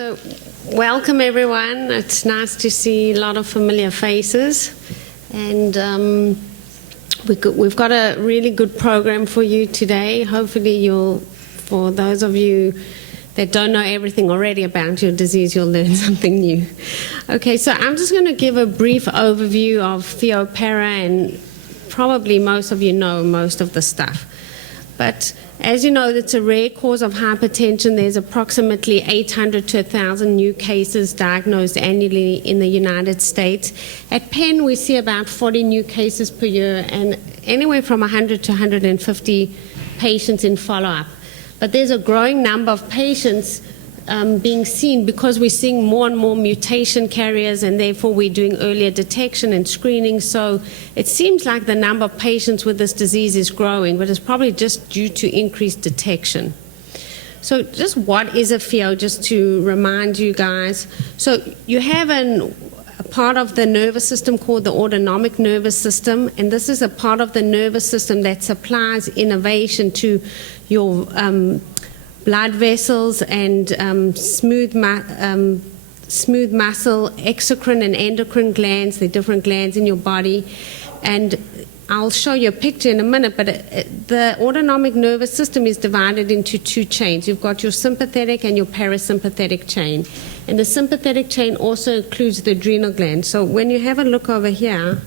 So, welcome everyone. It's nice to see a lot of familiar faces, and we've got a really good program for you today. Hopefully for those of you that don't know everything already about your disease, you'll learn something new. Okay, so I'm just going to give a brief overview of Pheochromocytomas, and probably most of you know most of the stuff. But as you know, it's a rare cause of hypertension. There's approximately 800 to 1,000 new cases diagnosed annually in the United States. At Penn, we see about 40 new cases per year and anywhere from 100 to 150 patients in follow-up. But there's a growing number of patients being seen because we're seeing more and more mutation carriers, and therefore we're doing earlier detection and screening. So it seems like the number of patients with this disease is growing, but it's probably just due to increased detection. So just what is a Pheo, just to remind you guys. So you have a part of the nervous system called the autonomic nervous system, and this is a part of the nervous system that supplies innervation to your blood vessels and smooth muscle, exocrine and endocrine glands, the different glands in your body. And I'll show you a picture in a minute, but the autonomic nervous system is divided into two chains. You've got your sympathetic and your parasympathetic chain. And the sympathetic chain also includes the adrenal gland. So when you have a look over here,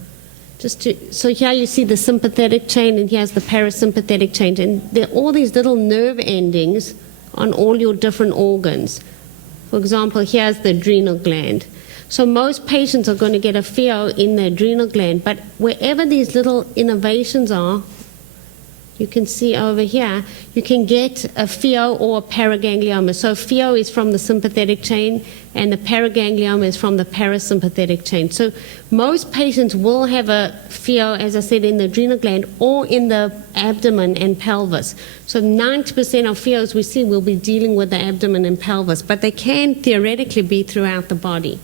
so here you see the sympathetic chain, and here's the parasympathetic chain. And there are all these little nerve endings on all your different organs. For example, here's the adrenal gland. So most patients are going to get a Pheo in the adrenal gland, but wherever these little innervations are, you can see over here, you can get a Pheo or a paraganglioma. So Pheo is from the sympathetic chain, and the paraganglioma is from the parasympathetic chain. So most patients will have a Pheo, as I said, in the adrenal gland or in the abdomen and pelvis. So 90% of Pheos we see will be dealing with the abdomen and pelvis, but they can theoretically be throughout the body.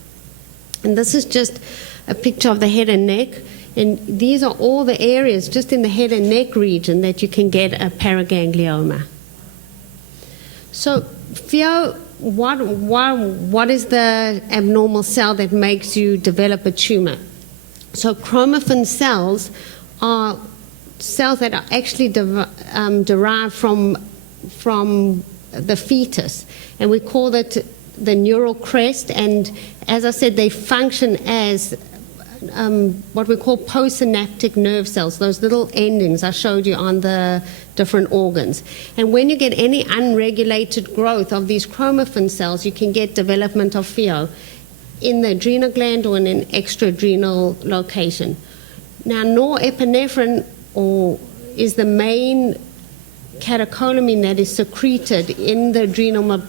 And this is just a picture of the head and neck. And these are all the areas just in the head and neck region that you can get a paraganglioma. So, Pheo, what is the abnormal cell that makes you develop a tumor? So, chromaffin cells are cells that are actually derived from the fetus, and we call that the neural crest. And as I said, they function as what we call postsynaptic nerve cells, those little endings I showed you on the different organs. And when you get any unregulated growth of these chromaffin cells, you can get development of Pheo in the adrenal gland or in an extra-adrenal location. Now, norepinephrine is the main catecholamine that is secreted in the adrenal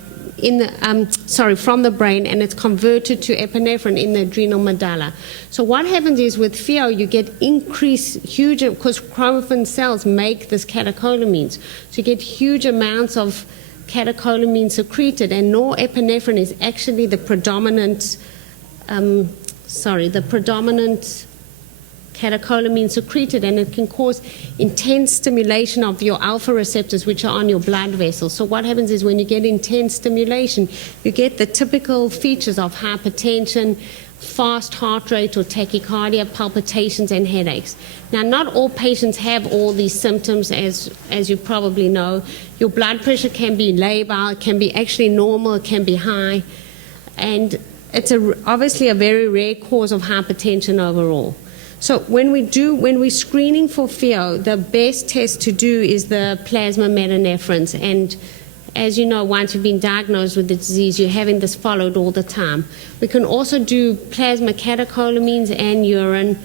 from the brain, and it's converted to epinephrine in the adrenal medulla. So what happens is with Pheo, you get huge, because chromaffin cells make this catecholamines. So you get huge amounts of catecholamine secreted, and norepinephrine is actually the predominant catecholamine secreted, and it can cause intense stimulation of your alpha receptors, which are on your blood vessels. So what happens is when you get intense stimulation, you get the typical features of hypertension, fast heart rate or tachycardia, palpitations, and headaches. Now, not all patients have all these symptoms, as you probably know. Your blood pressure can be labile, it can be actually normal, it can be high, and it's obviously a very rare cause of hypertension overall. So when we're screening for Pheo, the best test to do is the plasma metanephrin. And as you know, once you've been diagnosed with the disease, you're having this followed all the time. We can also do plasma catecholamines and urine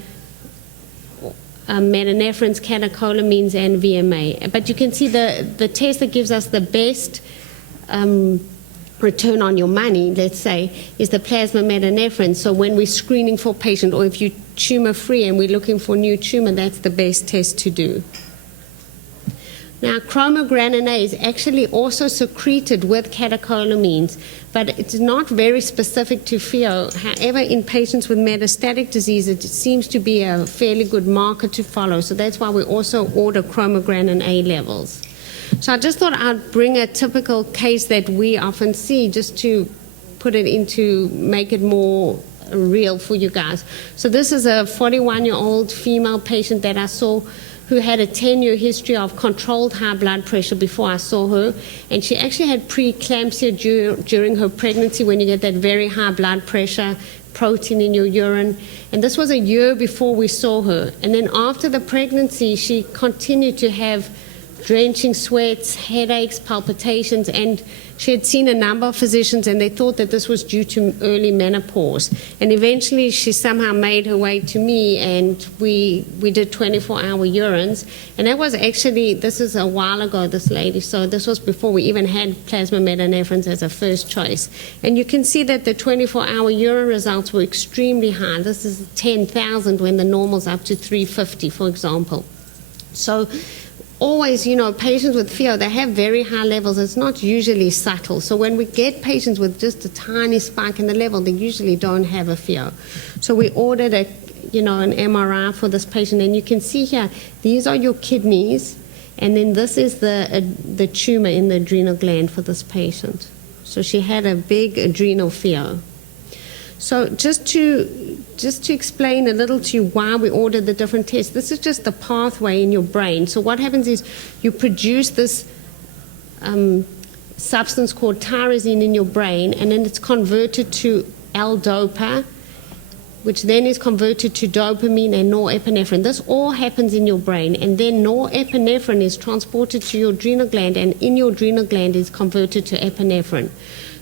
metanephrines, catecholamines, and VMA. But you can see the test that gives us the best return on your money, let's say, is the plasma metanephrin. So when we're screening for patient, or if you're tumor-free and we're looking for new tumor, that's the best test to do. Now, chromogranin A is actually also secreted with catecholamines, but it's not very specific to Pheo. However, in patients with metastatic disease, it seems to be a fairly good marker to follow. So that's why we also order chromogranin A levels. So I just thought I'd bring a typical case that we often see just to put it into, make it more real for you guys. So this is a 41-year-old female patient that I saw who had a 10-year history of controlled high blood pressure before I saw her. And she actually had preeclampsia during her pregnancy, when you get that very high blood pressure, protein in your urine. And this was a year before we saw her. And then after the pregnancy, she continued to have drenching sweats, headaches, palpitations, and she had seen a number of physicians, and they thought that this was due to early menopause. And eventually she somehow made her way to me, and we did 24-hour urines. And that was actually, this is a while ago, this lady, so this was before we even had plasma metanephrines as a first choice. And you can see that the 24-hour urine results were extremely high. This is 10,000 when the normal's up to 350, for example. So always, you know, patients with Pheo, they have very high levels. It's not usually subtle. So when we get patients with just a tiny spike in the level, they usually don't have a Pheo. So we ordered an MRI for this patient, and you can see here, these are your kidneys, and then this is the tumor in the adrenal gland for this patient. So she had a big adrenal Pheo. So just to explain a little to you why we ordered the different tests, this is just the pathway in your brain. So what happens is you produce this substance called tyrosine in your brain, and then it's converted to L-DOPA, which then is converted to dopamine and norepinephrine. This all happens in your brain, and then norepinephrine is transported to your adrenal gland, and in your adrenal gland is converted to epinephrine.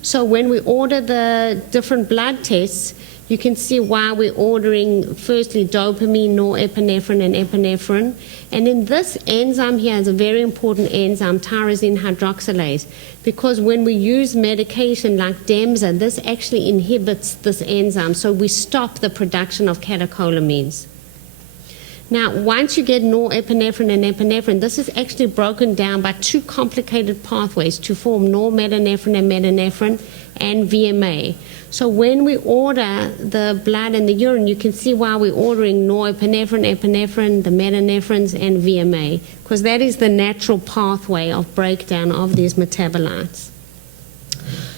So when we order the different blood tests, you can see why we're ordering firstly dopamine, norepinephrine, and epinephrine. And then this enzyme here is a very important enzyme, tyrosine hydroxylase, because when we use medication like Demza, this actually inhibits this enzyme, so we stop the production of catecholamines. Now, once you get norepinephrine and epinephrine, this is actually broken down by two complicated pathways to form norepinephrine and metanephrine and VMA. So when we order the blood and the urine, you can see why we're ordering norepinephrine, epinephrine, the metanephrines, and VMA, because that is the natural pathway of breakdown of these metabolites.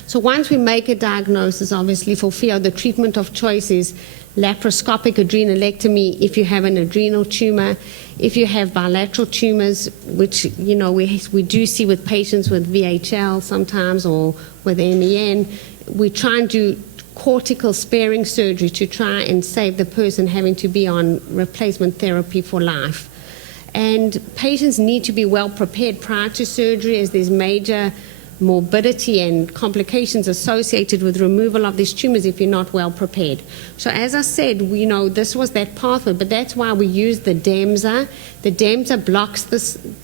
So once we make a diagnosis, obviously for Pheo, the treatment of choice is laparoscopic adrenalectomy if you have an adrenal tumor. If you have bilateral tumors, which we do see with patients with VHL sometimes, or with MEN, we try and do cortical sparing surgery to try and save the person having to be on replacement therapy for life. And patients need to be well prepared prior to surgery, as there's major morbidity and complications associated with removal of these tumors if you're not well prepared. So as I said, this was that pathway, but that's why we use the Demza. The Demza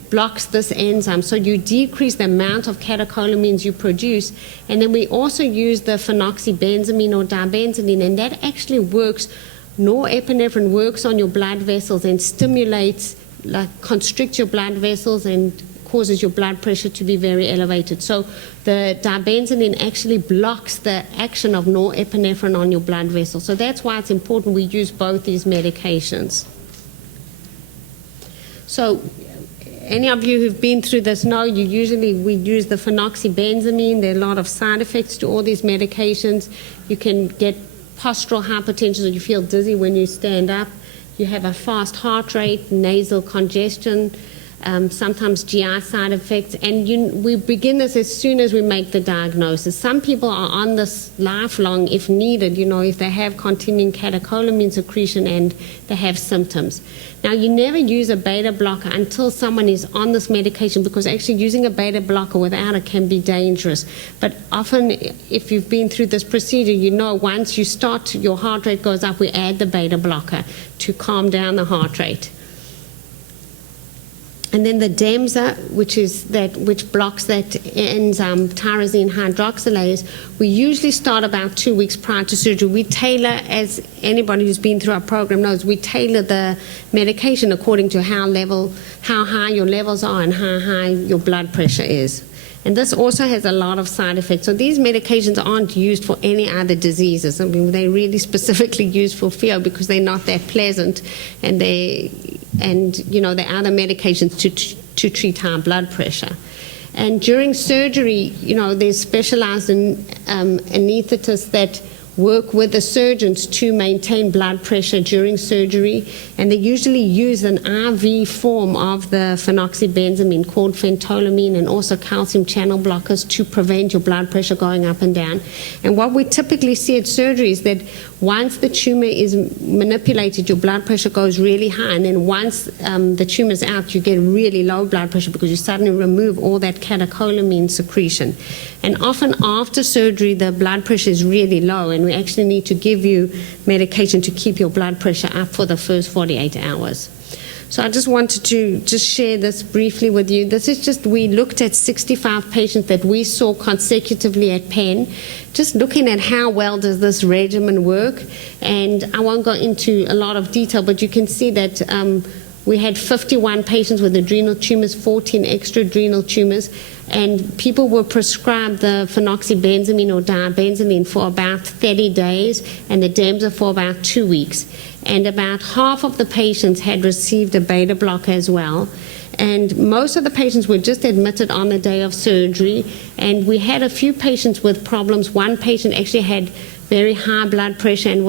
blocks this enzyme, so you decrease the amount of catecholamines you produce. And then we also use the phenoxybenzamine or dibenzoline, and that actually works. Norepinephrine works on your blood vessels and stimulates, constricts your blood vessels and causes your blood pressure to be very elevated. So the dibenzoline actually blocks the action of norepinephrine on your blood vessels. So that's why it's important we use both these medications. So any of you who've been through this know we use the phenoxybenzamine. There are a lot of side effects to all these medications. You can get postural hypertension, so you feel dizzy when you stand up. You have a fast heart rate, nasal congestion, sometimes GI side effects, and we begin this as soon as we make the diagnosis. Some people are on this lifelong if needed, if they have continuing catecholamine secretion and they have symptoms. Now, you never use a beta blocker until someone is on this medication, because actually using a beta blocker without it can be dangerous. But often, if you've been through this procedure, once you start, your heart rate goes up, we add the beta blocker to calm down the heart rate. And then the Demza, which blocks that enzyme, tyrosine hydroxylase, we usually start about 2 weeks prior to surgery. We tailor, as anybody who's been through our program knows, we tailor the medication according to how high your levels are and how high your blood pressure is. And this also has a lot of side effects. So these medications aren't used for any other diseases. I mean, they're really specifically used for Pheo because they're not that pleasant, and there are other medications to treat high blood pressure. And during surgery, there's specialized anesthetists that work with the surgeons to maintain blood pressure during surgery, and they usually use an IV form of the phenoxybenzamine called phentolamine, and also calcium channel blockers to prevent your blood pressure going up and down. And what we typically see at surgery is that once the tumor is manipulated, your blood pressure goes really high, and then once the tumor is out, you get really low blood pressure because you suddenly remove all that catecholamine secretion. And often after surgery, the blood pressure is really low, and we actually need to give you medication to keep your blood pressure up for the first 48 hours. So I just wanted to just share this briefly with you. This is just, we looked at 65 patients that we saw consecutively at Penn, just looking at how well does this regimen work. And I won't go into a lot of detail, but you can see that we had 51 patients with adrenal tumors, 14 extra-adrenal tumors, and people were prescribed the phenoxybenzamine or dibenzoline for about 30 days, and the Demza for about 2 weeks. And about half of the patients had received a beta blocker as well. And most of the patients were just admitted on the day of surgery, and we had a few patients with problems. One patient actually had very high blood pressure and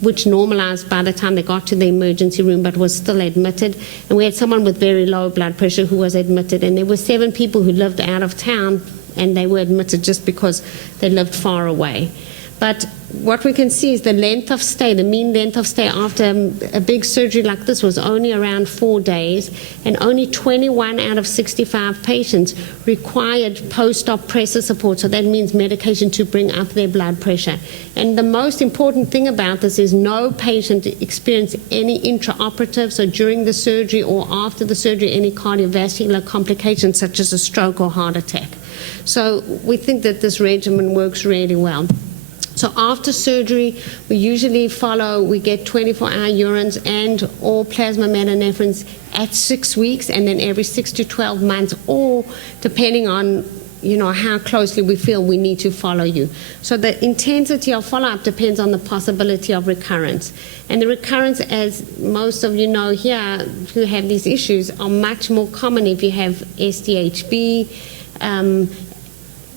which normalized by the time they got to the emergency room, but was still admitted. And we had someone with very low blood pressure who was admitted. And there were 7 people who lived out of town, and they were admitted just because they lived far away. But what we can see is the length of stay, the mean length of stay after a big surgery like this was only around 4 days, and only 21 out of 65 patients required post-op pressor support, so that means medication to bring up their blood pressure. And the most important thing about this is no patient experienced any intraoperative, so during the surgery or after the surgery, any cardiovascular complications such as a stroke or heart attack. So we think that this regimen works really well. So after surgery, we usually we get 24-hour urines and all plasma metanephrines at 6 weeks, and then every 6 to 12 months, or depending on how closely we feel we need to follow you. So the intensity of follow-up depends on the possibility of recurrence. And the recurrence, as most of you know here who have these issues, are much more common if you have SDHB,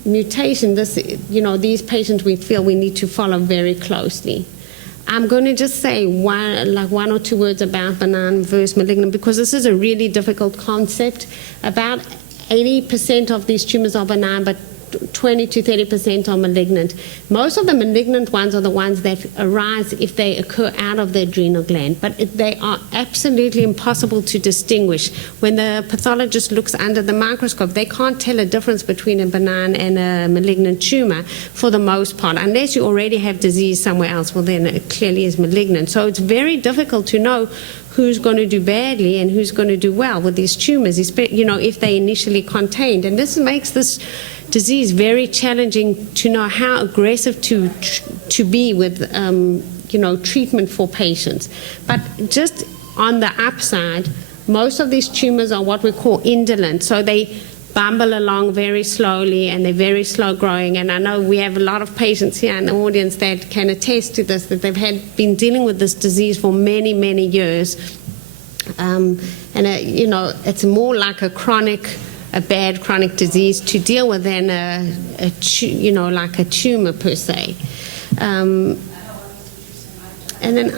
mutation. These patients we feel we need to follow very closely. I'm going to just say one or two words about benign versus malignant, because this is a really difficult concept. About 80% of these tumors are benign, but 20 to 30% are malignant. Most of the malignant ones are the ones that arise if they occur out of the adrenal gland, but they are absolutely impossible to distinguish. When the pathologist looks under the microscope, they can't tell a difference between a benign and a malignant tumor for the most part, unless you already have disease somewhere else. Well, then it clearly is malignant. So it's very difficult to know who's going to do badly and who's going to do well with these tumors, if they initially contained. And this makes this disease very challenging to know how aggressive to be with treatment for patients. But just on the upside, most of these tumors are what we call indolent, so they bumble along very slowly and they're very slow growing. And I know we have a lot of patients here in the audience that can attest to this, that they've been dealing with this disease for many, many years. It's more like a bad chronic disease to deal with than like a tumor per se. And then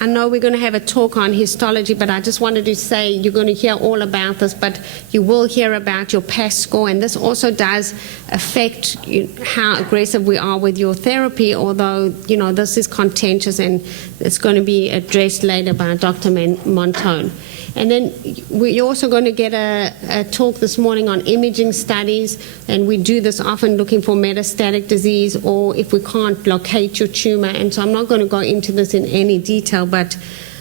I know we're going to have a talk on histology, but I just wanted to say you're going to hear all about this, but you will hear about your PAS score, and this also does affect how aggressive we are with your therapy, although, this is contentious and it's going to be addressed later by Dr. Montone. And then we're also going to get a talk this morning on imaging studies, and we do this often looking for metastatic disease or if we can't locate your tumor. And so I'm not going to go into this in any detail, but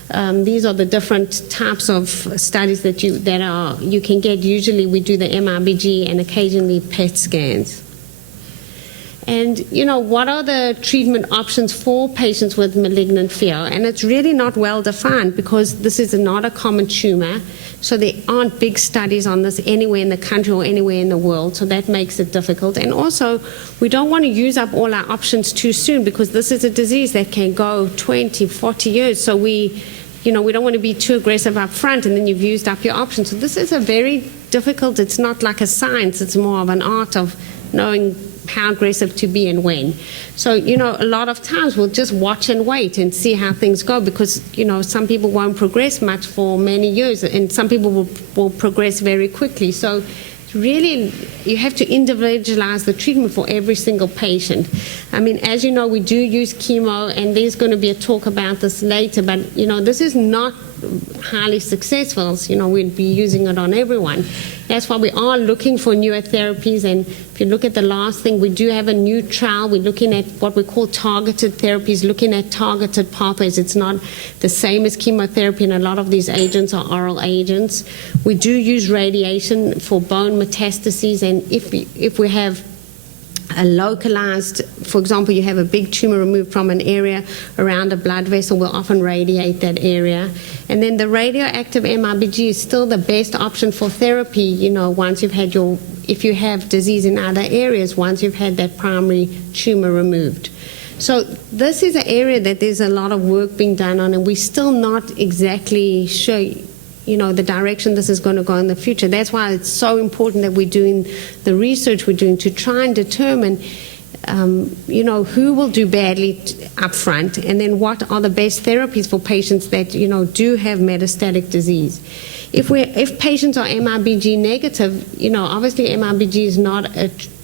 these are the different types of studies that you can get. Usually we do the MRBG and occasionally PET scans. And, what are the treatment options for patients with malignant Pheo? And it's really not well defined because this is not a common tumor. So there aren't big studies on this anywhere in the country or anywhere in the world. So that makes it difficult. And also, we don't want to use up all our options too soon because this is a disease that can go 20, 40 years. So we don't want to be too aggressive up front and then you've used up your options. So this is a very difficult. It's not like a science. It's more of an art of knowing how aggressive to be and when. So, a lot of times we'll just watch and wait and see how things go because, some people won't progress much for many years and some people will progress very quickly. So really, you have to individualize the treatment for every single patient. I mean, as you know, we do use chemo, and there's going to be a talk about this later, but, this is not highly successful. We'd be using it on everyone. That's why we are looking for newer therapies, and if you look at the last thing, we do have a new trial. We're looking at what we call targeted therapies, looking at targeted pathways. It's not the same as chemotherapy, and a lot of these agents are oral agents. We do use radiation for bone metastases, and if we have a localized, for example, you have a big tumor removed from an area around a blood vessel, we'll often radiate that area. And then the radioactive MRBG is still the best option for therapy, once you've had if you have disease in other areas, once you've had that primary tumor removed. So this is an area that there's a lot of work being done on, and we're still not exactly sure the direction this is going to go in the future. That's why it's so important that we're doing the research we're doing to try and determine, who will do badly up front, and then what are the best therapies for patients that, do have metastatic disease. If patients are MRBG negative, obviously MRBG is not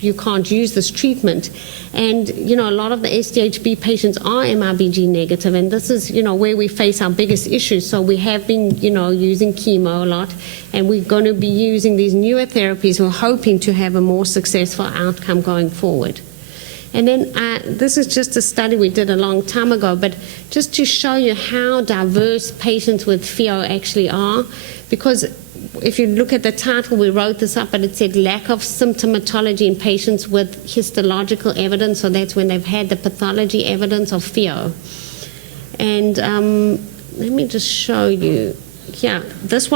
you can't use this treatment. And, a lot of the SDHB patients are MRBG negative, and this is, where we face our biggest issues. So we have been, using chemo a lot, and we're going to be using these newer therapies. We're hoping to have a more successful outcome going forward. And then this is just a study we did a long time ago, but just to show you how diverse patients with Pheo actually are, because if you look at the title, we wrote this up, but it said lack of symptomatology in patients with histological evidence, so that's when they've had the pathology evidence of Pheo. And let me just show you. Yeah, this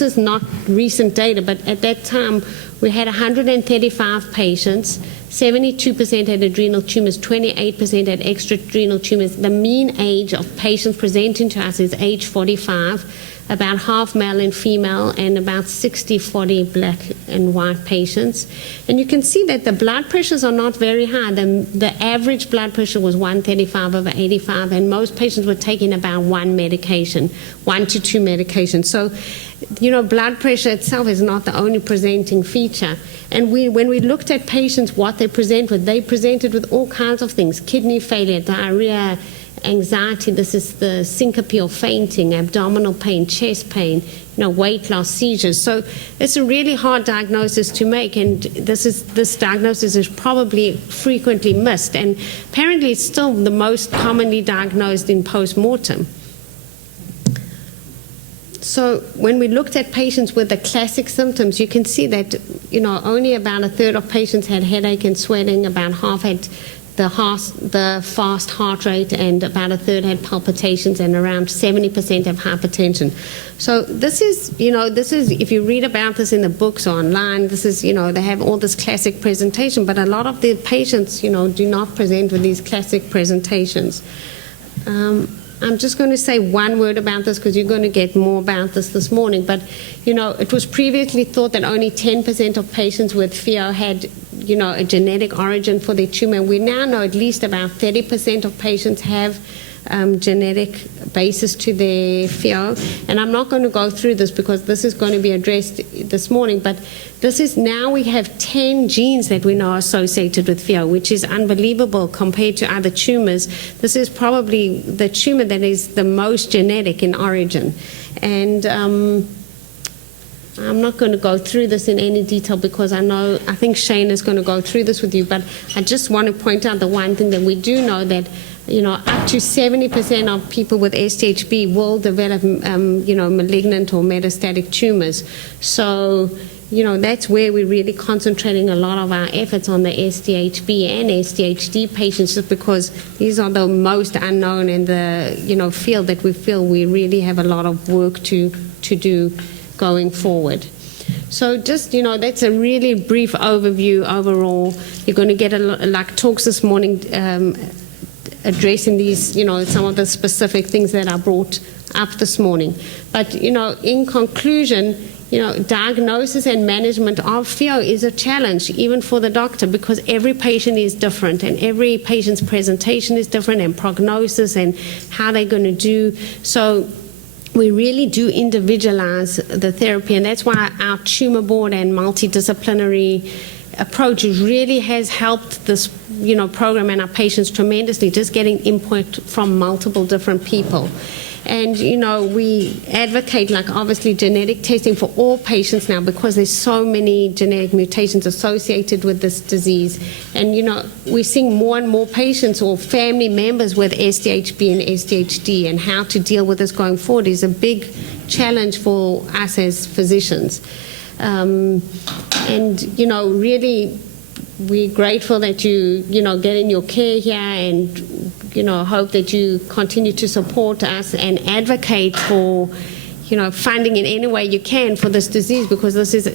is not recent data, but at that time we had 135 patients. 72% had adrenal tumors, 28% had extra-adrenal tumors. The mean age of patients presenting to us is age 45, about half male and female, and about 60-40 black and white patients. And you can see that the blood pressures are not very high. The average blood pressure was 135/85, and most patients were taking about one to two medications. So, blood pressure itself is not the only presenting feature. And when we looked at patients, what they presented with all kinds of things: kidney failure, diarrhea, anxiety, this is the syncope or fainting, abdominal pain, chest pain, weight loss, seizures. So it's a really hard diagnosis to make, and this diagnosis is probably frequently missed, and apparently it's still the most commonly diagnosed in post-mortem. So when we looked at patients with the classic symptoms, you can see that only about a third of patients had headache and sweating, about half had the fast heart rate, and about a third had palpitations, and around 70% have hypertension. So this is, if you read about this in the books or online, this is, they have all this classic presentation, but a lot of the patients, do not present with these classic presentations. I'm just going to say one word about this because you're going to get more about this morning. But, it was previously thought that only 10% of patients with Pheo had, a genetic origin for their tumor. We now know at least about 30% of patients have genetic basis to their Pheo. And I'm not going to go through this because this is going to be addressed this morning. But now we have 10 genes that we know are associated with Pheo, which is unbelievable compared to other tumors. This is probably the tumor that is the most genetic in origin. And I'm not going to go through this in any detail because I think Shane is going to go through this with you, but I just want to point out the one thing that we do know, that up to 70% of people with SDHB will develop malignant or metastatic tumors. So that's where we're really concentrating a lot of our efforts, on the SDHB and SDHD patients, just because these are the most unknown in the field that we feel we really have a lot of work to do going forward. So just, that's a really brief overview overall. You're going to get talks this morning addressing these, some of the specific things that I brought up this morning. But, in conclusion, diagnosis and management of Pheo is a challenge, even for the doctor, because every patient is different and every patient's presentation is different, and prognosis and how they're going to do. So we really do individualize the therapy, and that's why our tumor board and multidisciplinary approach really has helped this program and our patients tremendously, just getting input from multiple different people. And, we advocate, obviously, genetic testing for all patients now, because there's so many genetic mutations associated with this disease. And, we're seeing more and more patients or family members with SDHB and SDHD, and how to deal with this going forward is a big challenge for us as physicians. And, really, we're grateful that you, getting your care here, and, hope that you continue to support us and advocate for, funding in any way you can for this disease, because this is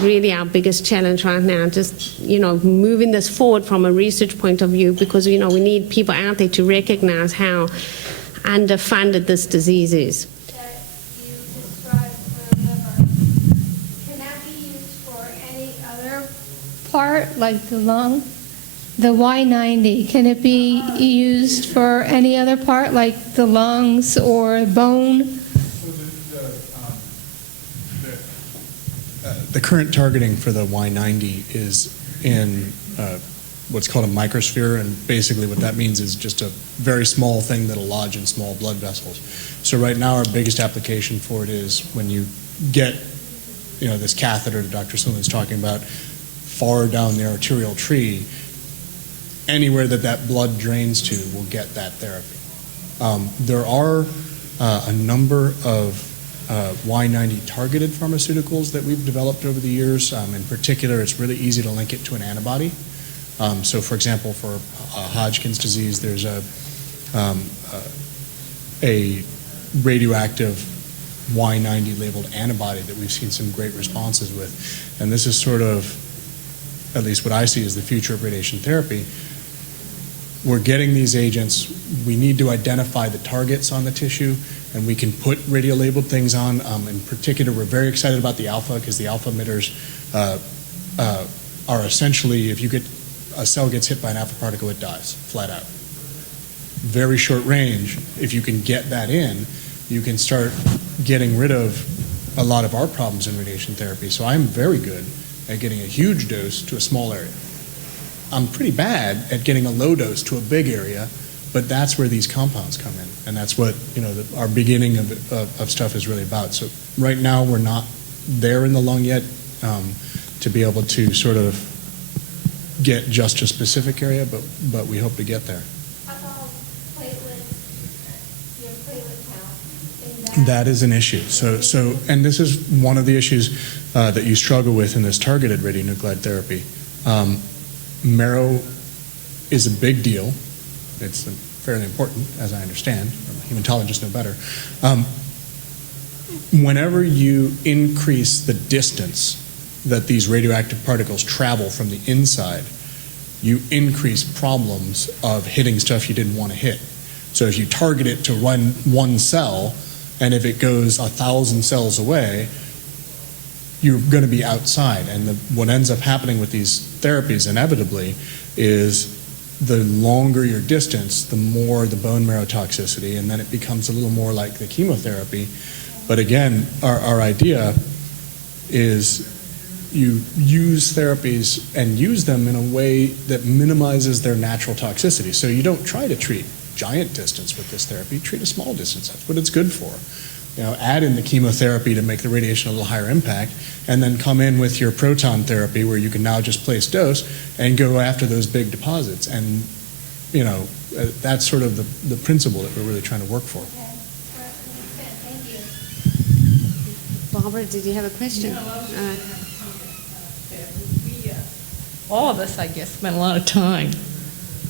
really our biggest challenge right now, just, moving this forward from a research point of view, because, we need people out there to recognize how underfunded this disease is. Part like the lung, the Y90, can it be used for any other part like the lungs or bone? So the current targeting for the Y90 is in what's called a microsphere, and basically what that means is just a very small thing that'll lodge in small blood vessels. So right now our biggest application for it is when you get this catheter that Dr. Sullivan's talking about far down the arterial tree, anywhere that blood drains to will get that therapy. There are a number of Y90 targeted pharmaceuticals that we've developed over the years. In particular, it's really easy to link it to an antibody. So for example, for Hodgkin's disease, there's a radioactive Y90 labeled antibody that we've seen some great responses with. And this is sort of, at least what I see as the future of radiation therapy. We're getting these agents, we need to identify the targets on the tissue, and we can put radio-labeled things on. In particular, we're very excited about the alpha, because the alpha emitters are essentially, if a cell gets hit by an alpha particle, it dies, flat out. Very short range, if you can get that in, you can start getting rid of a lot of our problems in radiation therapy. So I'm very good at getting a huge dose to a small area. I'm pretty bad at getting a low dose to a big area, but that's where these compounds come in, and that's what our beginning of stuff is really about. So right now we're not there in the lung yet to be able to sort of get just a specific area, but we hope to get there. How about platelet count? That is an issue. So, and this is one of the issues that you struggle with in this targeted radionuclide therapy. Marrow is a big deal. It's fairly important, as I understand. Hematologists know better. Whenever you increase the distance that these radioactive particles travel from the inside, you increase problems of hitting stuff you didn't want to hit. So if you target it to run one cell, and if it goes 1,000 cells away, you're going to be outside. And what ends up happening with these therapies inevitably is the longer your distance, the more the bone marrow toxicity, and then it becomes a little more like the chemotherapy. But again, our idea is you use therapies and use them in a way that minimizes their natural toxicity. So you don't try to treat giant distance with this therapy, treat a small distance. That's what it's good for. Add in the chemotherapy to make the radiation a little higher impact, and then come in with your proton therapy where you can now just place dose and go after those big deposits. And, that's sort of the principle that we're really trying to work for. Okay. Thank you. Barbara, did you have a question? All of us, I guess, spent a lot of time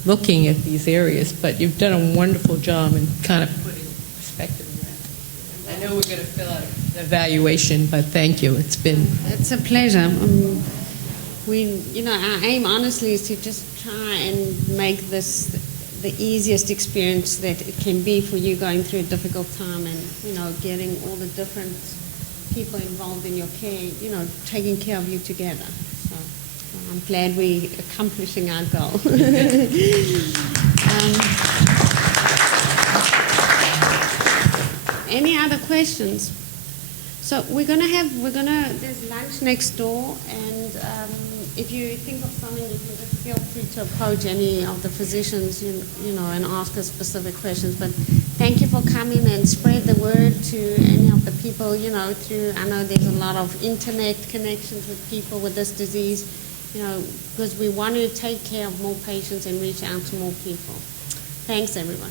looking at these areas, but you've done a wonderful job in kind of putting perspective in that. I know we're going to fill out an evaluation, but thank you. It's a pleasure. Our aim, honestly, is to just try and make this the easiest experience that it can be for you going through a difficult time, and getting all the different people involved in your care, taking care of you together. So I'm glad we're accomplishing our goal. Any other questions? So there's lunch next door, and if you think of something, you can just feel free to approach any of the physicians, and ask us specific questions. But thank you for coming and spread the word to any of the people, I know there's a lot of internet connections with people with this disease, because we want to take care of more patients and reach out to more people. Thanks, everyone.